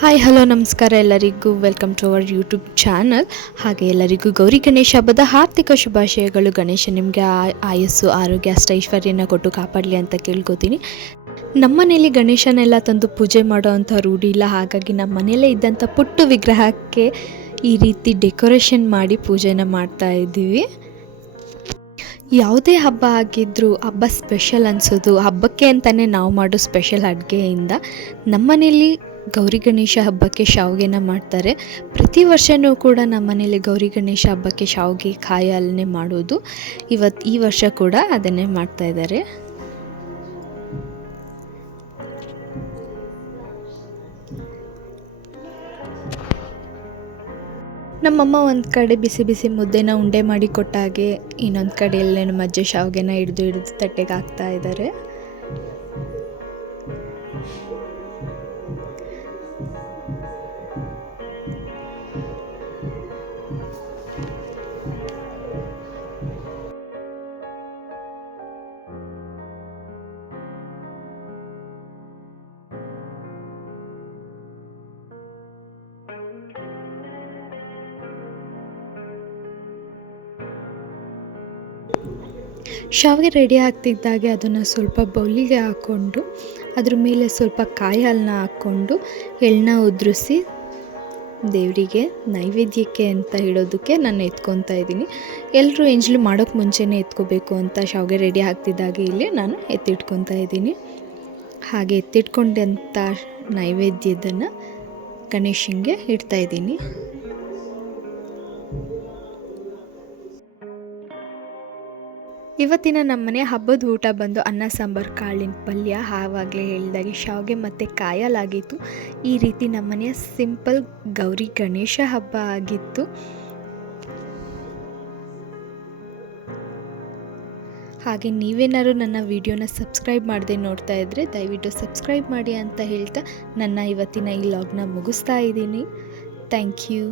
Hi hello ನಮಸ್ಕಾರ ಎಲ್ಲರಿಗೂ welcome to our YouTube channel. ಹಾಗೆ ಎಲ್ಲರಿಗೂ ಗೌರಿ ಗಣೇಶ ಹಬ್ಬದ ಹಾರ್ದಿಕ ಶುಭಾಶಯಗಳು. ಗಣೇಶ ನಿಮಗೆ ಆಯಸ್ಸು ಆರೋಗ್ಯ ಅಷ್ಟೈಶ್ವರ್ಯನ ಕೊಟ್ಟು ಕಾಪಾಡಲಿ ಅಂತ ಕೇಳ್ಕೊತೀನಿ. ನಮ್ಮ ಮನೇಲಿ ಗಣೇಶನೆಲ್ಲ ತಂದು ಪೂಜೆ ಮಾಡೋ ಅಂಥ ರೂಢಿ ಇಲ್ಲ. ಹಾಗಾಗಿ ನಮ್ಮ ಮನೆಯಲ್ಲೇ ಇದ್ದಂಥ ಪುಟ್ಟ ವಿಗ್ರಹಕ್ಕೆ ಈ ರೀತಿ ಡೆಕೋರೇಷನ್ ಮಾಡಿ ಪೂಜೆನ ಮಾಡ್ತಾ ಇದ್ದೀವಿ. ಯಾವುದೇ ಹಬ್ಬ ಆಗಿದ್ದರೂ ಹಬ್ಬ ಸ್ಪೆಷಲ್ ಅನಿಸೋದು ಹಬ್ಬಕ್ಕೆ ಅಂತಲೇ ನಾವು ಮಾಡೋ ಸ್ಪೆಷಲ್ ಅಡುಗೆಯಿಂದ. ನಮ್ಮ ಮನೇಲಿ ಗೌರಿ ಗಣೇಶ ಹಬ್ಬಕ್ಕೆ ಶಾವಿಗೆನ ಮಾಡ್ತಾರೆ. ಪ್ರತಿ ವರ್ಷವೂ ಕೂಡ ನಮ್ಮ ಮನೇಲಿ ಗೌರಿ ಗಣೇಶ ಹಬ್ಬಕ್ಕೆ ಶಾವಿಗೆ ಕಾಯಿ ಹಾಲನ್ನೇ ಮಾಡೋದು. ಈ ವರ್ಷ ಕೂಡ ಅದನ್ನೇ ಮಾಡ್ತಾಯಿದ್ದಾರೆ. ನಮ್ಮಮ್ಮ ಒಂದು ಕಡೆ ಬಿಸಿ ಬಿಸಿ ಮುದ್ದೆನ ಉಂಡೆ ಮಾಡಿ ಕೊಟ್ಟಾಗೆ, ಇನ್ನೊಂದು ಕಡೆಯಲ್ಲಿ ನಮ್ಮ ಅಜ್ಜಿ ಶಾವಿಗೆನ ಹಿಡಿದು ತಟ್ಟೆಗೆ ಹಾಕ್ತಾ ಇದ್ದಾರೆ. ಶಾವಿಗೆ ರೆಡಿ ಆಗ್ತಿದ್ದಾಗೆ ಅದನ್ನು ಸ್ವಲ್ಪ ಬೌಲಿಗೆ ಹಾಕ್ಕೊಂಡು ಅದ್ರ ಮೇಲೆ ಸ್ವಲ್ಪ ಕಾಯಿ ಹಾಲನ್ನ ಹಾಕ್ಕೊಂಡು ಎಳ್ಳನ್ನ ಉದುರಿಸಿ ದೇವರಿಗೆ ನೈವೇದ್ಯಕ್ಕೆ ಅಂತ ಇಡೋದಕ್ಕೆ ನಾನು ಎತ್ಕೊತಾ ಇದ್ದೀನಿ. ಎಲ್ಲರೂ ಎಂಜಲು ಮಾಡೋಕ್ಕೆ ಮುಂಚೆನೇ ಎತ್ಕೋಬೇಕು ಅಂತ ಶಾವಿಗೆ ರೆಡಿ ಆಗ್ತಿದ್ದಾಗೆ ಇಲ್ಲಿ ನಾನು ಎತ್ತಿಟ್ಕೊತಾ ಇದ್ದೀನಿ. ಹಾಗೆ ಎತ್ತಿಟ್ಕೊಂಡಂಥ ನೈವೇದ್ಯದನ್ನು ಗಣೇಶನಿಗೆ ಇಡ್ತಾಯಿದ್ದೀನಿ. ಇವತ್ತಿನ ನಮ್ಮನೆ ಹಬ್ಬದ ಊಟ ಬಂದು ಅನ್ನ ಸಾಂಬಾರು ಕಾಳಿನ ಪಲ್ಯ. ಆವಾಗಲೇ ಹೇಳಿದಾಗೆ ಶಾವಿಗೆ ಮತ್ತು ಕಾಯಲಾಗಿತ್ತು. ಈ ರೀತಿ ನಮ್ಮನೆಯ ಸಿಂಪಲ್ ಗೌರಿ ಗಣೇಶ ಹಬ್ಬ ಆಗಿತ್ತು. ಹಾಗೆ ನೀವೇನಾದ್ರು ನನ್ನ ವಿಡಿಯೋನ ಸಬ್ಸ್ಕ್ರೈಬ್ ಮಾಡದೆ ನೋಡ್ತಾ ಇದ್ದರೆ ದಯವಿಟ್ಟು ಸಬ್ಸ್ಕ್ರೈಬ್ ಮಾಡಿ ಅಂತ ಹೇಳ್ತಾ ನನ್ನ ಇವತ್ತಿನ ಈ ವ್ಲಾಗ್ನ ಮುಗಿಸ್ತಾ ಇದ್ದೀನಿ. Thank you.